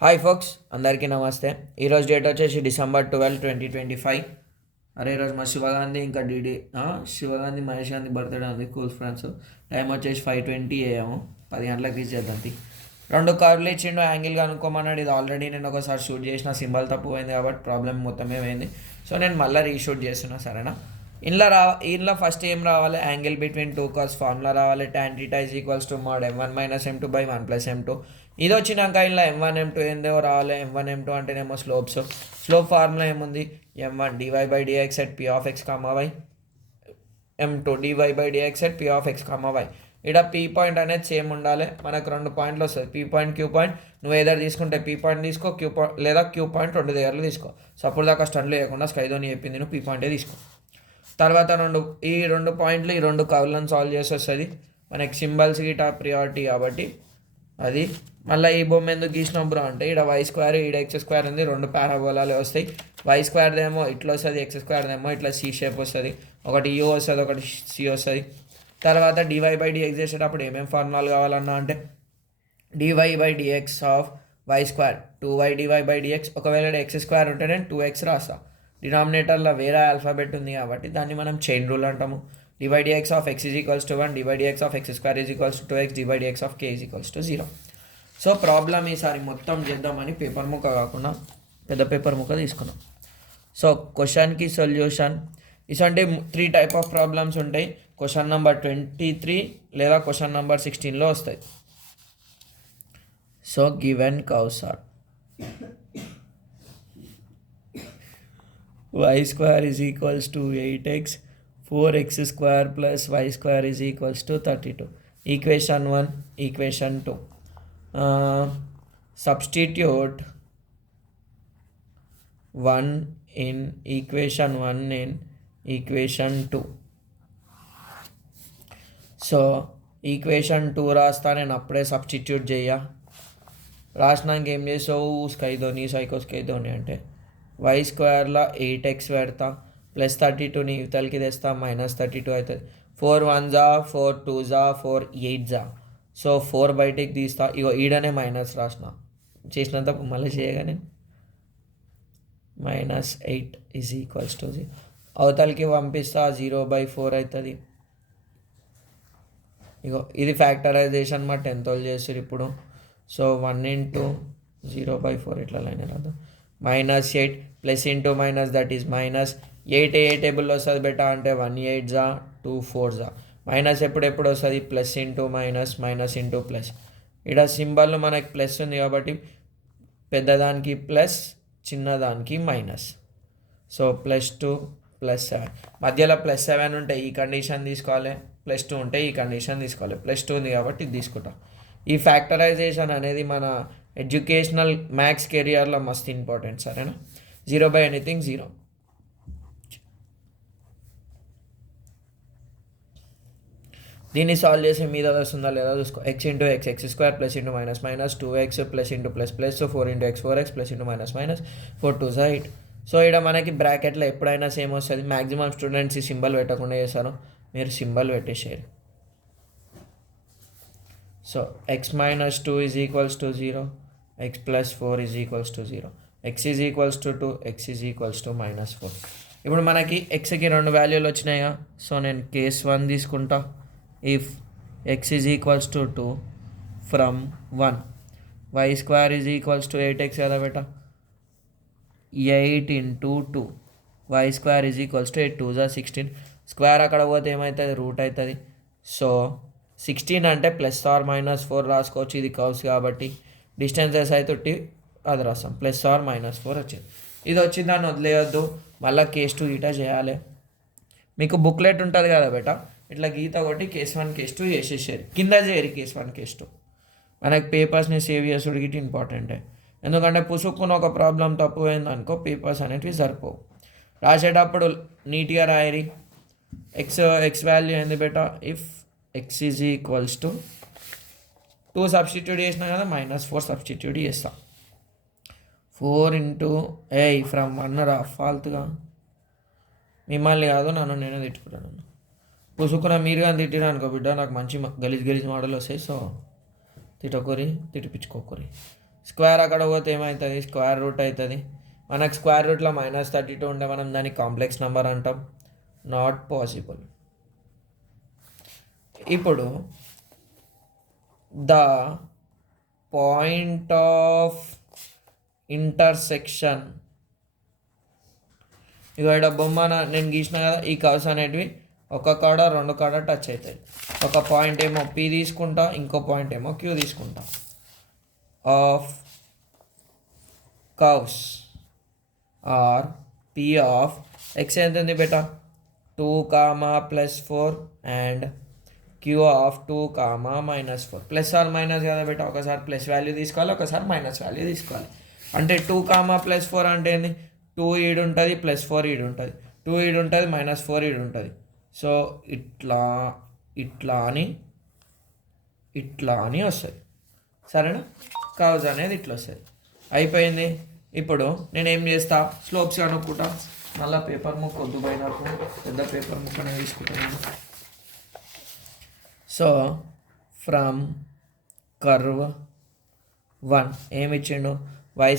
Hi folks, అందరికీ నమస్తే. ఈరోజు డేట్ వచ్చేసి December 12, 2025. అరే ఈరోజు మా శివగాంధీ ఇంకా శివగాంధీ మహేష్ గాంధీ బర్త్డే ఉంది. Cool friends. టైం వచ్చేసి 5:20 AM. 10 గంటలకు రీచ్ చేద్దాం. రెండు కార్లు ఇచ్చిండు, యాంగిల్ కనుక్కోమన్నాడు. ఇది ఆల్రెడీ నేను ఒకసారి షూట్ చేసిన, సింబల్ తప్పు పోయింది కాబట్టి ప్రాబ్లం మొత్తమే పోయింది. సో నేను మళ్ళీ రీషూట్ చేస్తున్నా, సరేనా. ఇంట్లో ఫస్ట్ ఏం రావాలి? Angle between two cars formula రావాలి. tan θ = mod m1 - m2 / 1 + m2. ఇది వచ్చినాక ఇలా m1 m2 ఏందో రావాలి. m1 m2 అంటేనేమో స్లోప్ ఫార్ములా ఏముంది? m1 dy/dx at p of x, y, m2 dy/dx at p of x, y. ఇక్కడ పీ పాయింట్ అనేది సేమ్ ఉండాలి. మనకు రెండు పాయింట్లు వస్తుంది, పీ పాయింట్, క్యూ పాయింట్. నువ్వు ఏదైనా తీసుకుంటే పీ పాయింట్ తీసుకో, క్యూ పాయింట్ లేదా క్యూ పాయింట్ రెండు దగ్గరలో తీసుకో. సో అప్పుడు దాకా స్టండ్లు లేకుండా స్కైదోని చెప్పింది, నువ్వు పీ పాయింటే తీసుకో. తర్వాత ఈ రెండు పాయింట్లు ఈ రెండు కర్వ్లను సాల్వ్ చేసి వస్తుంది. మనకి సింబల్స్ గిట ప్రియారిటీ కాబట్టి అది. మళ్ళీ ఈ బొమ్మ ఎందుకు గీసినాం బ్రో అంటే, ఇక్కడ y² ఈడ x² ఉంది, రెండు పారాబోలాలే వస్తాయి. y² ఏమో ఇట్లా వస్తుంది, x² ఏమో ఇట్లా సి షేప్ వస్తుంది. ఒకటి u వస్తుంది, ఒకటి సి వస్తుంది. తర్వాత dy/dx చేసేటప్పుడు ఏమేమి ఫార్ములాలు కావాలన్నా అంటే, dy/dx of y², 2y dy/dx. ఒకవేళ x² ఉంటే నేను 2x రాస్తా. డినామినేటర్లో వేరే ఆల్ఫాబెట్ ఉంది కాబట్టి దాన్ని మనం చైన్ రూల్ అంటాము. dy/dx of x = 1, dy/dx of x² = 2x, dy/dx of k = 0. So problem ఈసారి మొత్తం చేద్దామని పేపర్ ముక్క కాకుండా పెద్ద పేపర్ ముక్క తీసుకున్నాం. సో క్వశ్చన్కి సొల్యూషన్ ఇసంటే 3 టైప్ ఆఫ్ ప్రాబ్లమ్స్ ఉంటాయి. క్వశ్చన్ నెంబర్ 23 లేదా క్వశ్చన్ నెంబర్ 16లో వస్తాయి. So given curves are y² = 8x, 4x² + y² = 32. Equation 1, equation 2. Substitute 1 in equation 1 in equation 2. So equation 2 రాస్తా, నేను అప్పుడే సబ్స్టిట్యూట్ చేయ. రాసినాక ఏం చేసావు? స్కైదోని అంటే y² 8x పెడతా, +32ని ఇవతలకి తెస్తా, -32 అవుతుంది. 4 1s 4 2s 4 8s. సో 4 బయటికి తీస్తా. ఇగో ఈడనే మైనస్ రాసిన, చేసినంత మళ్ళీ చేయగానే -8 = 0. అవతలకి పంపిస్తా, 0/4 అవుతుంది. ఇగో ఇది ఫ్యాక్టరైజేషన్ మా 10th వాళ్ళు చేస్తారు ఇప్పుడు. సో 1 × 0/4 ఇట్లా లైన్ రాదు. -8 plus into minus, that is -8. ఏ టేబుల్లో వస్తుంది బెటా అంటే 1 8s 2 4s. మైనస్ ఎప్పుడు వస్తుంది? Plus into minus, minus into plus. ఇక్కడ సింబల్ మనకి ప్లస్ ఉంది కాబట్టి పెద్దదానికి ప్లస్, చిన్నదానికి మైనస్. సో +2 +7. మధ్యలో +7 ఉంటే ఈ కండిషన్ తీసుకోవాలి, +2 ఉంటే ఈ కండిషన్ తీసుకోవాలి. +2 ఉంది కాబట్టి ఇది తీసుకుంటాం. ఈ ఫ్యాక్టరైజేషన్ అనేది మన ఎడ్యుకేషనల్ మ్యాథ్స్ కెరియర్లో మస్తు ఇంపార్టెంట్, సరేనా. 0/anything 0. దీన్ని సాల్వ్ చేసి మీద వస్తుందా లేదా చూసుకో. x × x x² + -, 2x + +, 4 × x 4x + -, 4 2s 8. So ఇక్కడ మనకి బ్రాకెట్లో ఎప్పుడైనా సేమ్ వస్తుంది. మ్యాక్సిమం స్టూడెంట్స్ ఈ సింబల్ పెట్టకుండా చేస్తారు, మీరు సింబల్ పెట్టేసారు. So x - 2 = 0, x + 4 = 0, x = 2, x = -4. ఇప్పుడు మనకి xకి రెండు వాల్యూలు వచ్చినాయిగా. సో నేను కేస్ 1 తీసుకుంటా. If x = 2 from 1, y² = 8x కదా బేట. 8 × 2, y² = 8 2s 16. స్క్వేర్ అక్కడ పోతే ఏమవుతుంది? రూట్ అవుతుంది. సో 16 అంటే +or-4 రాసుకోవచ్చు. ఇది కర్వ్స్ కాబట్టి డిస్టెన్సెస్ అయితే అది రాస్తాం, +or-4 వచ్చింది. ఇది వచ్చింది, దాన్ని వదిలేయొద్దు. మళ్ళీ కేస్ 2 గీట చేయాలి. మీకు బుక్లెట్ ఉంటుంది కదా బేట, ఇట్లా గీత కొట్టి కేస్ 1 కేస్ 2 చేసేసారు. కింద చేయరు కేస్ 1 కేస్ 2. మనకి పేపర్స్ని సేవ్ చేసుడు గిట్ ఇంపార్టెంటే. ఎందుకంటే పుసుక్కున ఒక ప్రాబ్లం తప్పు పోయింది అనుకో, పేపర్స్ అనేటివి సరిపోవు. రాసేటప్పుడు నీట్గా రాయరి. ఎక్స్ వాల్యూ ఏంది బేట? ఇఫ్ x = 2 సబ్స్టిట్యూట్ చేసినా కదా, -4 సబ్స్టిట్యూట్ చేస్తా. 4 × ఫ్రమ్ 1 రా, ఫాల్తుగా మిమ్మల్ని కాదు నన్ను నేను తిట్టుకుంటాను. పుసుకున్న మీరు కానీ తిట్టినా అనుకో బిడ్డ, నాకు మంచి గలీజ్ మోడల్ వస్తాయి. సో తిట్టకోరి, తిట్టిపించుకోకరి. స్క్వేర్ అక్కడ పోతే ఏమవుతుంది, స్క్వేర్ రూట్ అవుతుంది. మనకు స్క్వేర్ రూట్లో -32 ఉంటే మనం దాన్ని కాంప్లెక్స్ నెంబర్ అంటాం. Not possible. ఇప్పుడు ద పాయింట్ ఆఫ్ ఇంటర్సెక్షన్, ఇక ఇక్కడ బొమ్మ నేను గీసిన కదా, ఈ కర్వ్స్ అనేటివి ఒక కాడ రెండు కాడ టచ్ అవుతాయి. ఒక పాయింట్ ఏమో పి తీసుకుంటా, ఇంకో పాయింట్ ఏమో క్యూ తీసుకుంటా. Of curves are P of X ఎంత ఉంది బేటా, 2, +4 and Q of 2, -4. Plus or minus కదా బేటా, ఒకసారి ప్లస్ వాల్యూ తీసుకోవాలి, ఒకసారి మైనస్ వాల్యూ తీసుకోవాలి. అంటే 2, +4 అంటే ఏంది, 2 ఈడు ఉంటుంది, +4 ఈడు ఉంటుంది, 2 ఈడు ఉంటుంది, -4 ఈడు ఉంటుంది. సో ఇట్లా ఇట్లా అని వస్తుంది. సరేనా, కర్వ్స్ అనేది ఇట్లా వస్తుంది. అయిపోయింది. ఇప్పుడు నేను ఏం చేస్తా, స్లోప్స్ కనుక్కుంటా. మళ్ళీ పేపర్ ముక్క వద్దు, పోయినప్పుడు పెద్ద పేపర్ ముక్కనే తీసుకుంటాను. సో ఫ్రమ్ కర్వ్ 1 ఏమి ఇచ్చిండు, y²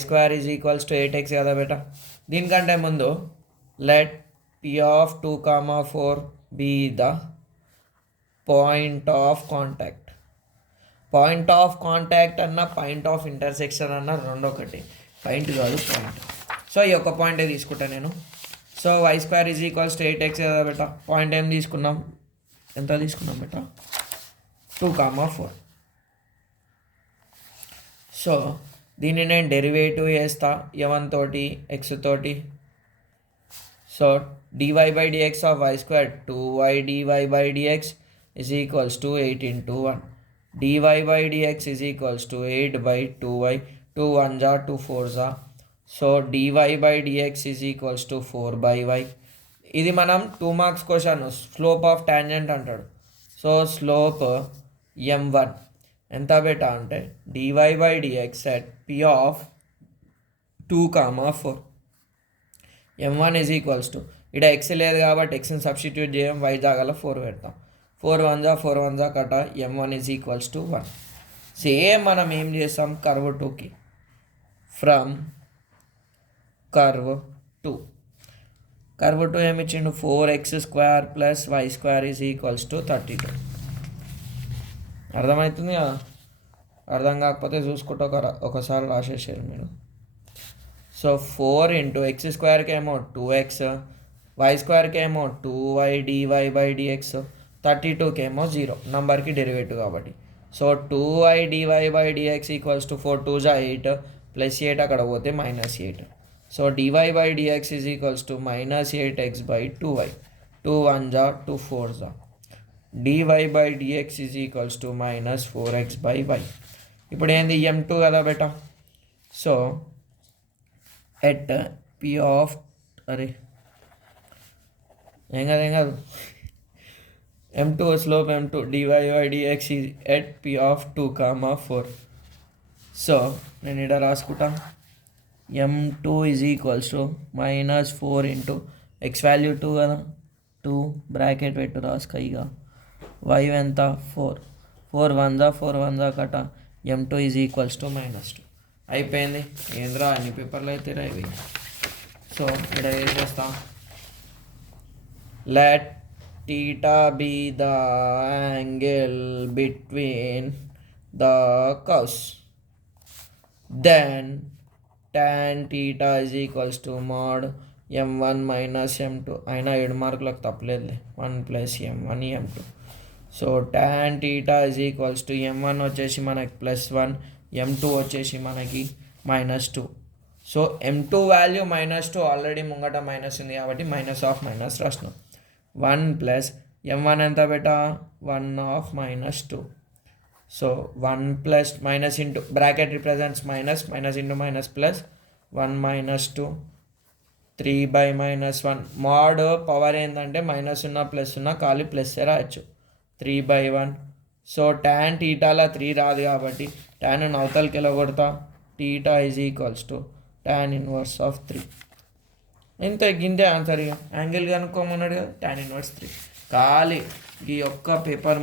= 8x కదా బేటా. దీనికంటే ముందు let P of 2, 4 be the point of contact. Point of contact అన్న పాయింట్ ఆఫ్ ఇంటర్సెక్షన్ అన్న రెండు ఒకటి, పాయింట్ కాదు పాయింట్. సో ఈ ఒక్క పాయింటే తీసుకుంటా నేను. సో y² = 8x కదా బేటా. పాయింట్ ఏం తీసుకున్నాం, ఎంత తీసుకున్నాం బేటా, 2, 4. సో దీన్ని నేను డెరివేటివ్ చేస్తా m1 తోటి x తోటి. So dy/dx of y² 2y dy/dx = 8 × 1. dy/dx = 8/2y. 2 1 जा 2 4 जा. So dy/dx = 4/y. ఇది మనం 2 marks question, slope of tangent అంటాడు. సో స్లోప్ m1 ఎంత బేటా అంటే dy/dx at p of 2, 4. m1 = ఇక్కడ x లేదు కాబట్టి xని సబ్స్టిట్యూట్ చేయం, y జాగాలో 4 పెడతాం. 4 1 जा 4 1 जा కట m1 = 1. సేమ్ మనం ఏం చేస్తాం కర్వ్ 2కి. ఫ్రమ్ కర్వ్ 2 ఏమి ఇచ్చిండు, 4x² + y² = 32. అర్థమవుతుంది కదా. అర్థం కాకపోతే చూసుకుంటూ ఒకసారి రాసేసారు మీరు. సో 4 × x² ఏమో 2x, y² ఏమో 2y dy/dx, 32 ఏమో 0, నంబర్కి డెరివేటివ్ కాబట్టి. సో 2y dy/dx = 4 2 जा 8 +8 అక్కడ పోతే -8. So dy/dx = -8x/2y. 2 1 जा 2 4 जा. dy/dx = -4x/y. ఇప్పుడు ఏంది m2 కదా బేటా. సో ఎట్ p ఆఫ్ ఏం కాదు m2 slope m2 dy/dx at p of 2, 4. So నేను ఇక్కడ రాసుకుంటా, m2 = -4 × x వాల్యూ 2 కదా, 2 బ్రాకెట్ పెట్టు రాసుక. ఇక y ఎంత 4, 4 1 जा 4 1 जा కట m2 = -2. అయిపోయింది. ఏంద్రా అన్ని పేపర్లు అయితే ఇవి. సో ఇక్కడ ఏం చేస్తాం, let theta be the angle between the curves, then tan theta = mod m1 - m2. అయినా 7 మార్కులకు తప్పలేదులే, 1 + m1 m2. So tan theta = m1 వచ్చేసి మనకి +1, m2 వచ్చేసి మనకి -2. సో m2 వాల్యూ -2 ఆల్రెడీ ముంగట మైనస్ ఉంది కాబట్టి -(-) రాసినాం. 1 + m1 ఎంత బేటా, 1/-2. So 1 + into bracket represents minus, -(-) plus 1 - 2 3/-1. Mode power ఏంటంటే మైనస్ ఉన్న ప్లస్ ఉన్న ఖాళీ ప్లస్సే రాయొచ్చు. 3/1. సో tan థీటాలో 3 రాదు కాబట్టి tan అవతలకి ఎలా కొడతా, theta = tan 1/3. ఇంత గింతే ఆన్సర్. ఇక యాంగిల్ కనుక్కోమన్నాడు కదా, tan 1/3. ఖాళీ ఈ ఒక్క పేపర్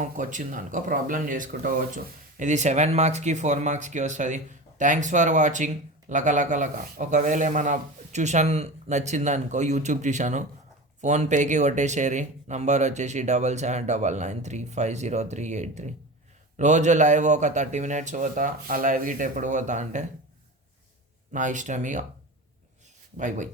ముక్క వచ్చింది అనుకో ప్రాబ్లం చేసుకుంటూ పోవచ్చు. ఇది 7 మార్క్స్కి 4 మార్క్స్కి వస్తుంది. Thanks for watching. లక లక లక. ఒకవేళ ఏమైనా ట్యూషన్ నచ్చిందనుకో, యూట్యూబ్ ట్యూషను, ఫోన్పేకి కొట్టేసేరి. నంబర్ వచ్చేసి 7799350383. రోజు లైవ్ ఒక 30 minutes పోతా. ఆ లైవ్ గిట్ ఎప్పుడు పోతా అంటే నా ఇష్టం ఇక. By by.